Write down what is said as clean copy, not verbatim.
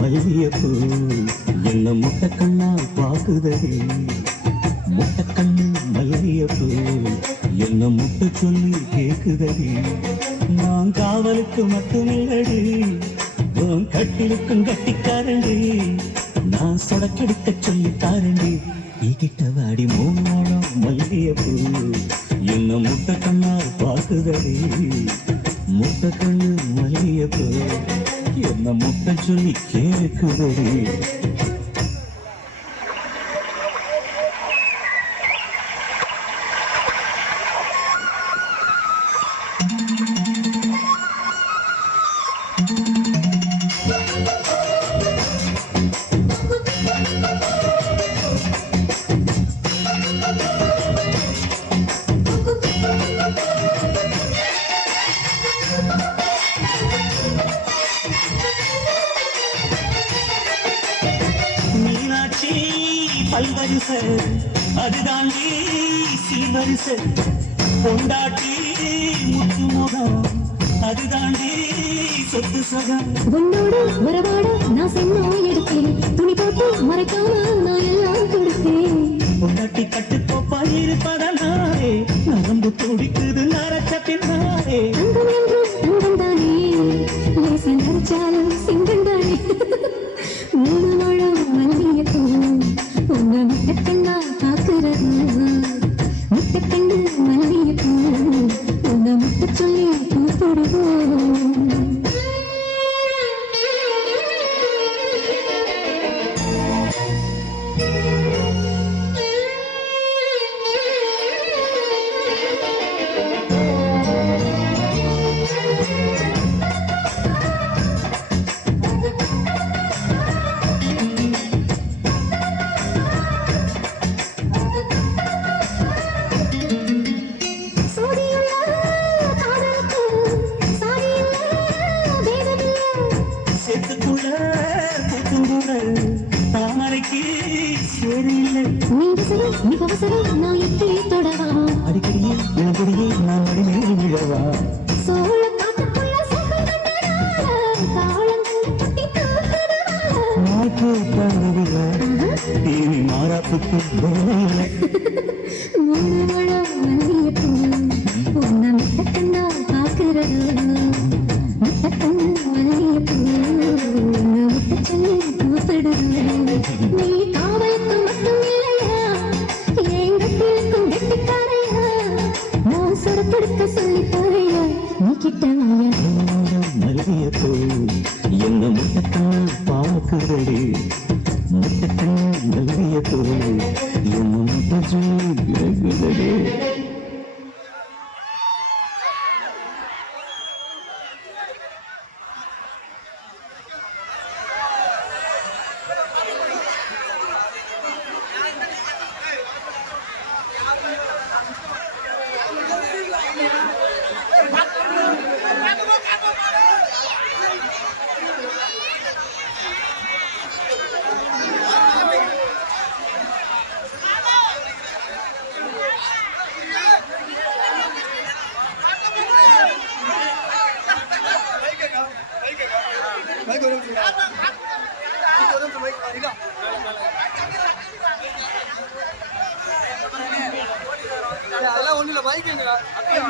மல்லியப்பூ என்ன முட்டை கண்ணால் பாக்குதடி முட்டை கண்ணு மல்லியப்பூ என்ன முட்டை சொல்லி கேக்குதடி நான் காவலுக்கு மட்டுமில்லடி உன் கட்டிலுக்கும் கட்டிக்காரண்டி நான் சொடக்கெடுக்க சொல்லி தாரண்டி கிட்ட வாடி மூணாடம் மல்லியப்பூ என்ன முட்டை கண்ணால் பாக்குதடி முட்டை கண்ணு மல்லியப்பூ என்ன முட்டை சொல்லி கேக்குதடி மீனாட்சி பல்வரிசை அதுதாண்டி சீவரிசை பொண்டாட்டி முத்து முகம் அதுதாண்டி சொத்து சகம் உன்னோடு வரவாட நான் சென்னோ எடுத்தேன் துணி போட்டு மறைக்காம நான் எல்லாம் கொடுத்தேன் பொண்டாட்டி கட்டுக்கோப்பா இருப்பதனாலே நரம்பு துடிக்குது நரச்ச பின்னாலே தங்கம் என்றும் தங்கம் தானே லேசி நரைச்சாலும் சிங்கம் தானே மூணு மழம் மல்லியப்பூ உங்க முட்டக்கண்ணா காக்குறது முட்டக்கண்ணு மல்லியப்பூ உங்க முட்டை சொல்லி கூப்பிடுவோம் தாமரைக்கு சரியில்லை நீங்க சரி மிக அவசரம் நான் எப்படி தொடவா அடிக்கடியே எனக்குடியே நான் அடிமையில் விழவா சோழ காட்டுக்குள்ள நாய்க்கு தங்கவில்லை தேவி மாறாப்புக்கு வேலையில்லை மூணு மழம் மல்லியப்பூ உன்ன முட்டக்கண்ணா காக்குறது முட்டக்கண்ணு மல்லியப்பூ உன்ன முட்டை சொல்லி கூப்பிடுறது நீ காவலுக்கு மட்டும் இல்லையா எங்க கட்டிலுக்கும் கெட்டிக்காரையா நான் சுடப்படுக்க சொல்லி போறியா நீ கிட்ட வாயா மல்லியப்பூ என்ன முட்டக்கண்ணு பாக்குறடி முட்டக்கண்ணு மல்லியப்பூ என்ன முட்டை சொல்லி கேக்குதடி அதெல்லாம் ஒண்ணு இல்ல மைக்குங்களா அப்படியே